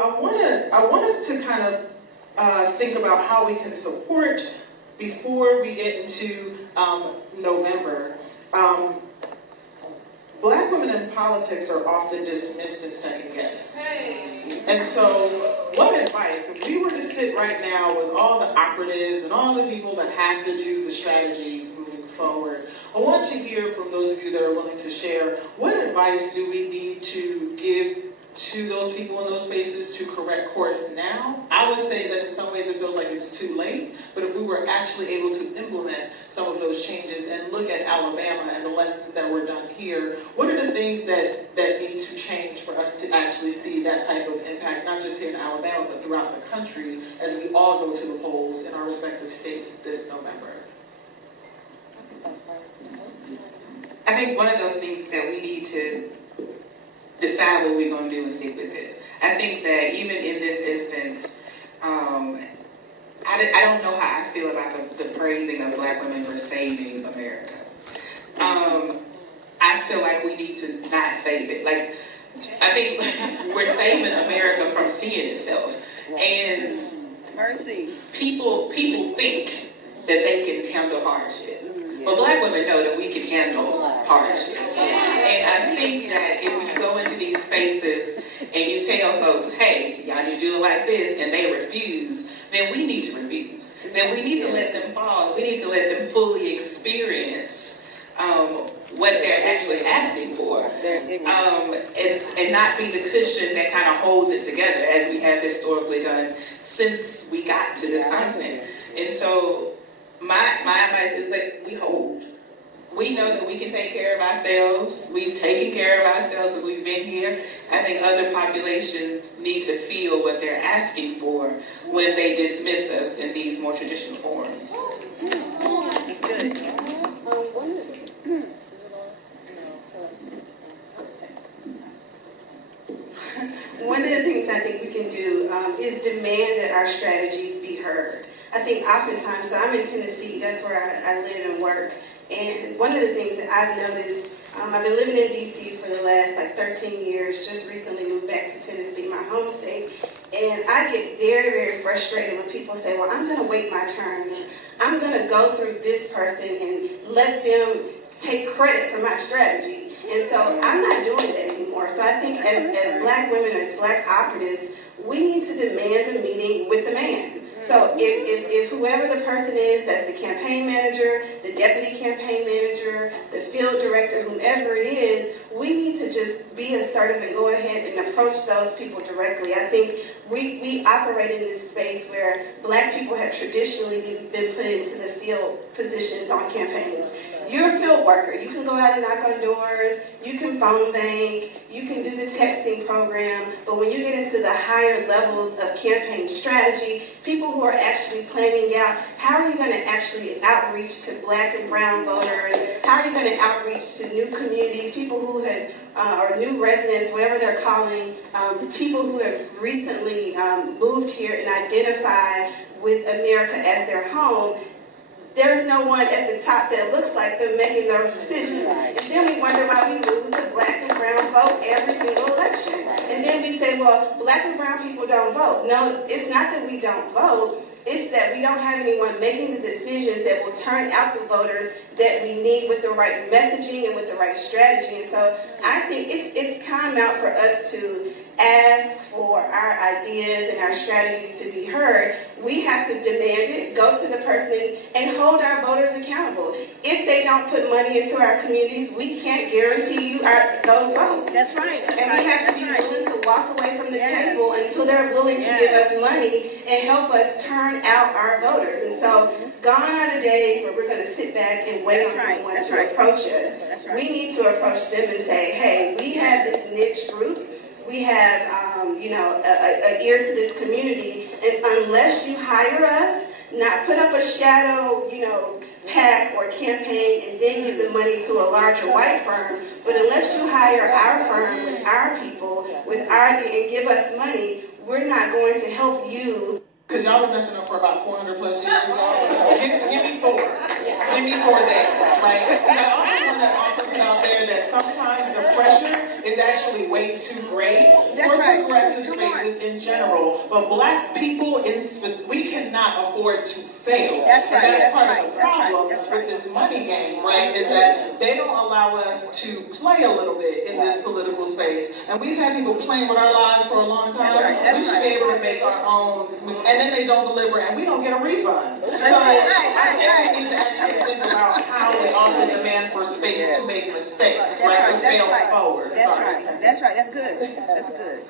I want us to kind of think about how we can support before we get into November. Black women in politics are often dismissed and second guessed. And so, what advice, if we were to sit right now with all the operatives and all the people that have to do the strategies moving forward, I want to hear from those of you that are willing to share, what advice do we need to give to those people in those spaces to correct course now? I would say that in some ways it feels like it's too late, but if we were actually able to implement some of those changes and look at Alabama and the lessons that were done here, what are the things that need to change for us to actually see that type of impact, not just here in Alabama, but throughout the country as we all go to the polls in our respective states this November? I think one of those things that we need to decide what we're going to do and stick with it. I think that even in this instance, I don't know how I feel about the praising of Black women for saving America. I feel like we need to not save it. Like, I think we're saving America from seeing itself. And mercy. People think that they can handle hardship. But Black women know that we can handle hardship. And I think that if we go into these spaces and you tell folks, hey, y'all need to do it like this, and they refuse, then we need to refuse. Then we need to let them fall. We need to let them fully experience what they're actually asking for. And not be the cushion that kind of holds it together, as we have historically done since we got to this continent. And so my advice is, like, we hold. We know that we can take care of ourselves. We've taken care of ourselves as we've been here. I think other populations need to feel what they're asking for when they dismiss us in these more traditional forms. That's good. One of the things I think we can do is demand that our strategies be heard. I think oftentimes, so I'm in Tennessee, that's where I live and work, and one of the things that I've noticed, I've been living in D.C. for the last 13 years, just recently moved back to Tennessee, my home state, and I get very, very frustrated when people say, well, I'm going to wait my turn, I'm going to go through this person and let them take credit for my strategy. And so I'm not doing that anymore. So I think as Black women, as Black operatives, we need to demand a meeting with the man. So if whoever the person is, that's the campaign manager, the deputy campaign manager, the field director, whomever it is, we need to just be assertive and go ahead and approach those people directly. I think we operate in this space where Black people have traditionally been put into the field positions on campaigns. You're a field worker. You can go out and knock on doors. You can phone bank. You can do the texting program. But when you get into the higher levels of campaign strategy, people who are actually planning out, how are you going to actually outreach to Black and brown voters? How are you going to outreach to new communities, people who have, or new residents, whatever they're calling, people who have recently moved here and identify with America as their home? There's no one at the top that looks like them making those decisions. And then we wonder why we lose the Black and brown vote every single election. And then we say, well, Black and brown people don't vote. No, it's not that we don't vote. It's that we don't have anyone making the decisions that will turn out the voters that we need with the right messaging and with the right strategy. And so I think it's time out for us to ask for our ideas and our strategies to be heard. We have to demand it, go to the person, and hold our voters accountable. If they don't put money into our communities, we can't guarantee you those votes. That's right. And we have to be willing to walk away from the table until they're willing to give us money and help us turn out our voters. And so gone are the days where we're going to sit back and wait on someone to approach us. We need to approach them and say, hey, we have this niche group. We have, an ear to this community, and unless you hire us, not put up a shadow, PAC or campaign and then give the money to a larger white firm, but unless you hire our firm with our people, and give us money, we're not going to help you. Because y'all been messing up for about 400 plus years. Give me 4. Give me 4 days, right? I also want to put out there that sometimes the pressure is actually way too great That's for right. progressive Come on. spaces in general, but Black people in specific, we cannot afford to fail. That's right, And that's that's part right, of the that's right, problem that's with right. this money game, right? Is that they don't allow us to play a little bit in this political space. And we've had people playing with our lives for a long time. That's right, that's We should right. be able to make our own, and then they don't deliver, and we don't get a refund. So right, I think we need to actually think about how we often demand for space to make mistakes, That's right? right, To that's fail right. forward. That's Sorry. right, that's right, that's good, that's good.